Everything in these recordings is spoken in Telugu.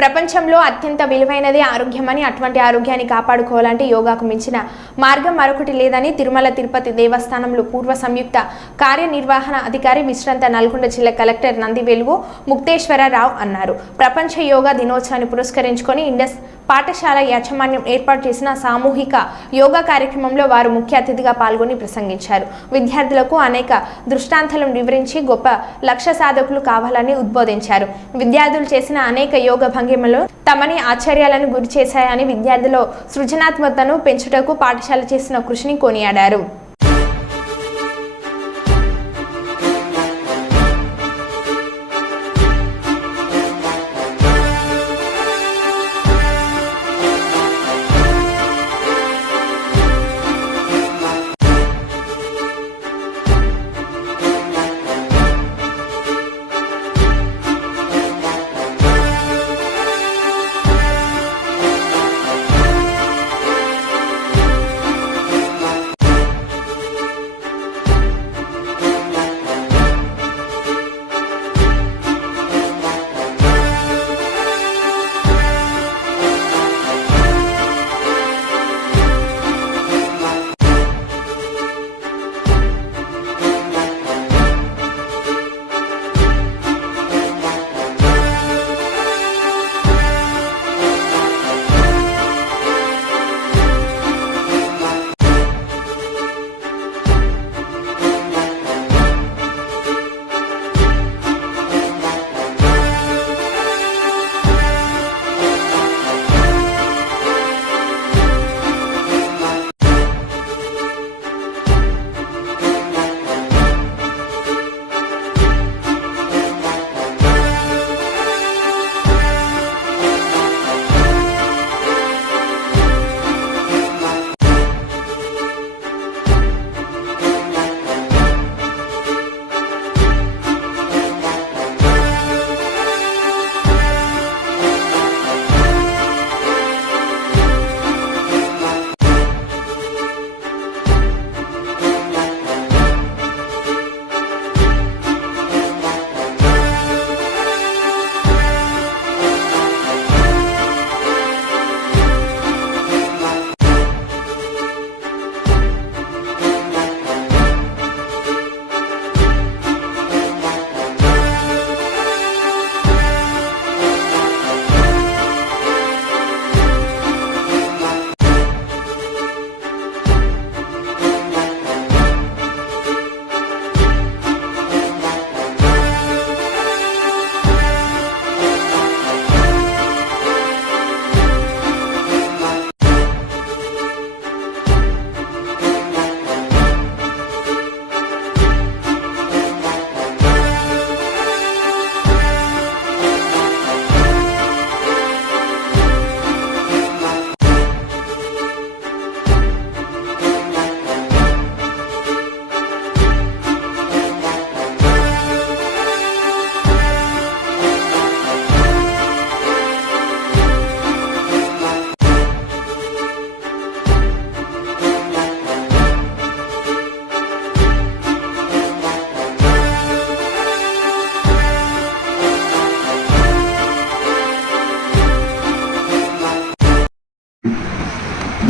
ప్రపంచంలో అత్యంత విలువైనది ఆరోగ్యమని, అటువంటి ఆరోగ్యాన్ని కాపాడుకోవాలంటే యోగాకు మించిన మార్గం మరొకటి లేదని తిరుమల తిరుపతి దేవస్థానంలో పూర్వ సంయుక్త కార్యనిర్వహణ అధికారి విశ్రాంత నల్గొండ జిల్లా కలెక్టర్ నందివెలుగు ముక్తేశ్వరరావు అన్నారు. ప్రపంచ యోగా దినోత్సవాన్ని పురస్కరించుకొని ఇండస్ పాఠశాల యాజమాన్యం ఏర్పాటు చేసిన సామూహిక యోగా కార్యక్రమంలో వారు ముఖ్య అతిథిగా పాల్గొని ప్రసంగించారు. విద్యార్థులకు అనేక దృష్టాంతాలను వివరించి గొప్ప లక్ష్య సాధకులు కావాలని ఉద్బోధించారు. విద్యార్థులు చేసిన అనేక యోగ భంగిమలు తమని ఆశ్చర్యాలను గురి చేశాయని, విద్యార్థుల సృజనాత్మకతను పెంచుటకు పాఠశాల చేసిన కృషిని కొనియాడారు.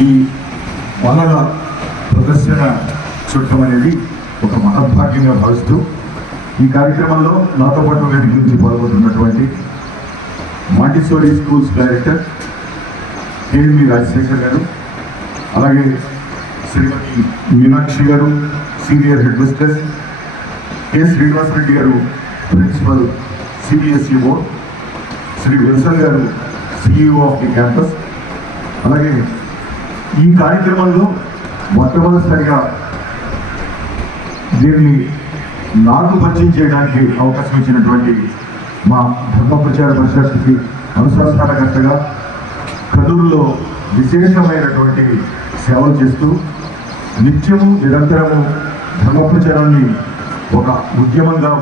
ఈ వనరుల ప్రదర్శన చూడటం అనేది ఒక మహద్భాగ్యంగా భావిస్తూ ఈ కార్యక్రమంలో నాతో పాటు వేదిక నుంచి పాల్గొంటున్నటువంటి Montessori schools director KMV Rajasekhar garu, అలాగే Srimati Meenakshi garu senior headmistress, K Srinivasa Reddy garu principal CBSE board, Shri Wilson garu CEO of the campus, అలాగే ఈ కార్యక్రమంలో మొట్టమొదటిసారిగా దీన్ని నాకు పరిచయం చేయడానికి అవకాశం ఇచ్చినటువంటి మా ధర్మ ప్రచార పరిషత్కి అనుసంధానకర్తగా కర్నూలులో విశేషమైనటువంటి సేవలు చేస్తూ నిత్యము నిరంతరము ధర్మ ప్రచారాన్ని ఒక ఉద్యమంగా